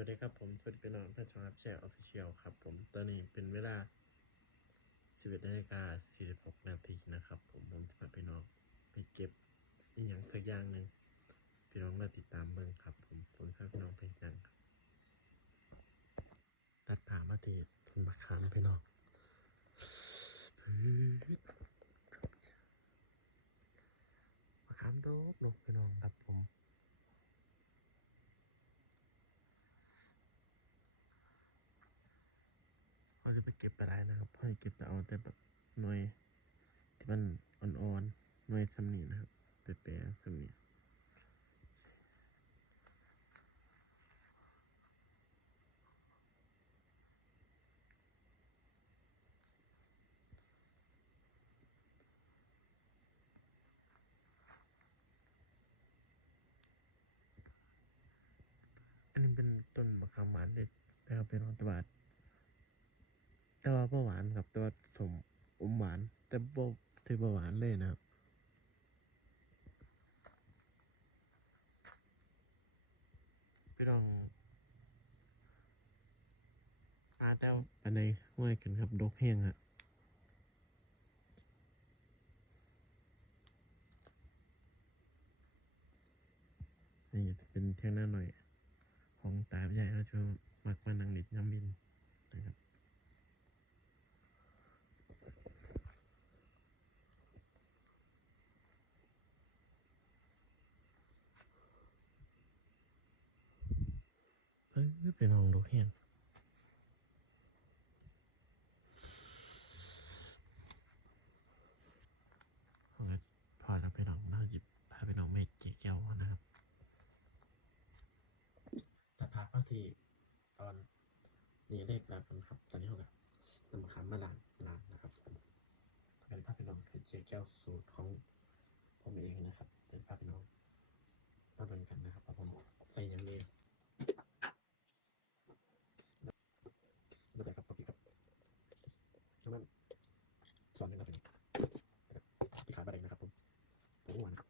วัสดีครับผมสวัสดีพี่น้องเพื่อนชมรับแชร์ออฟฟิเชียลครับผมตอนนี้เป็นเวลา 11นาฬิกา46นาทีนะครับ ผมผมจะพาพี่น้องไปเก็บอีหยังสักอย่างหนึ่งพี่น้องมาติดตามเบิ่งครับ ผมผมพาพี่น้องไปยังครับตัดผ่ามาที่ต้นมะขามพี่น้องพืดมะขามโดกดกพี่น้องครับผม เขาจะ ไปเก็บไปได้นะครับเขาจะเก็บไปเอาแต่แบบหน่วยที่มันอ่อนๆหน่วยสำนีนะครับเปรี้ยวๆสำนีอันนี้เป็นต้นมะขามหวานเด็ดนะครับเป็นตบาด แต่ว่าบ่หวานครับแต่ว่าสมอมหวาน แต่บ่ถือบ่หวานเลยนะครับพี่น้องอาแต่ปันในห้วยกันครับ ดกแห้งฮะนี่จะเป็นเที่ยงหน้าหน่อย ของตาใหญ่เขาจะมักมานังดิดน้ำบินนะครับ ไปลองดูเห็นพอแล้วไปลองน่าจะพาไปลองเมฆเจ๊แก้วนะครับแต่พักก็ที่ตอนนี้ได้แบบกันครับ ตอนนี้เขาแบบนำมาคันมาล้างล้างนะครับเป็นพาไปลองเป็นเจ๊แก้วสูตรของผมเองนะครับ เป็นพาไปลองมาเป็นกันนะครับว่าผมใส่ยังไง ไม่เป็นไรครับพี่ครับช่วงนั้นสอนหนึ่งครับที่ขาดบะเด็กนะครับผมผมหวานครับ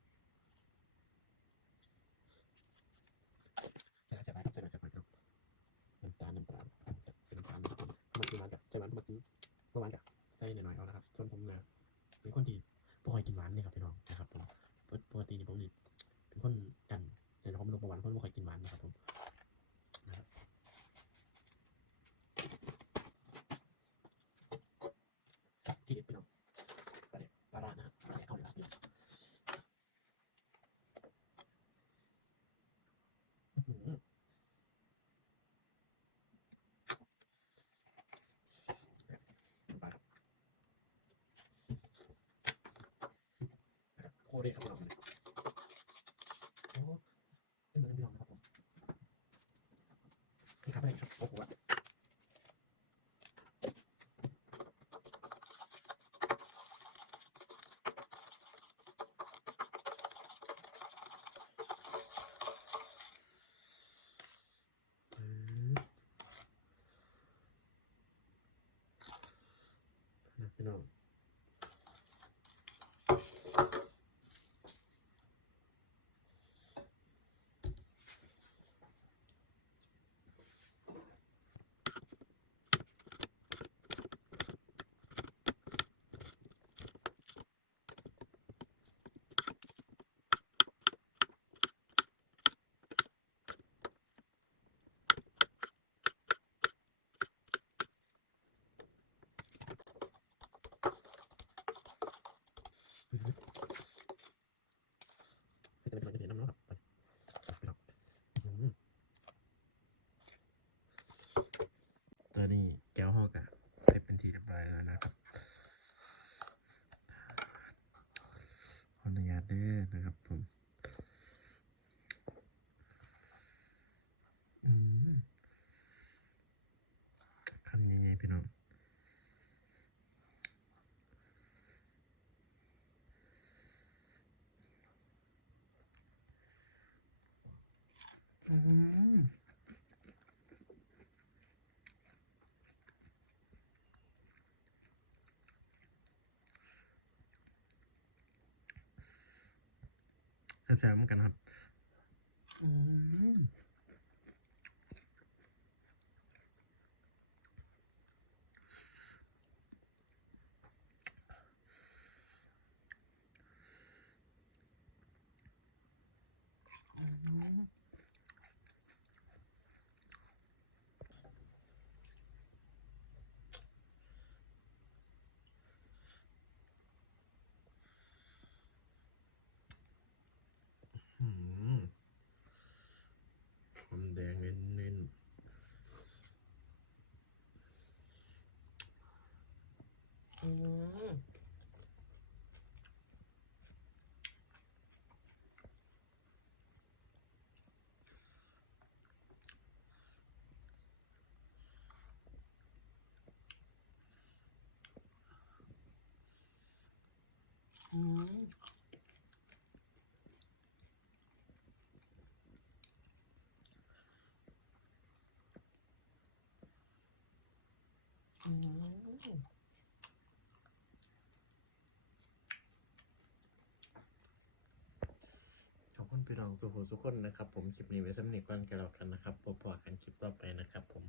ใส่ใส่ไปครับใส่ไปใส่ไปครับน้ำตาลน้ำตาลเป็นน้ำตาลนะครับผมเมื่อกี้มากับใช่ไหมเมื่อกี้เมื่อวานกับใส่หน่อยๆเอานะครับส่วนผมเนี่ยเป็นคนที่บ่ค่อย กินหวานนี่ครับพี่น้องนะครับผมปกติเนี่ยผมนี่เป็นคนกันแต่ผมเป็นคนหวานเพราะไม่ค่อยกินหวานนะครับผมนะครับที่เด็ดพี่น้องปลาเด็ดปลาร้านะครับปลาเด็ดเข้าเลยครับอื้อหือปลาครับ นะครับโคเรครับเราเลยโอ้เป็นเหมือนพี่น้องนะครับผมนี่ครับอะไรครับโอ้โหอะ อืมนะพี่น้องให้แต่เป็นตัวเสียน้ำเนาะครับไปพี่น้องอืมตัว นี่แก้วฮอกอะเสร็จเป็นทีเรียบร้อยแล้วนะครับ ขออนุญาตเด้อนะครับผมอืมคำยังไงพี่น้อง อืม แซ่บๆเหมือนกันครับ ขอบคุณพี่น้องสุขุทุกคนนะครับ ผมคลิปนี้ไว้สำเนีก่อนกันแล้วกันนะครับพบกันคลิปว่าไปนะครับผม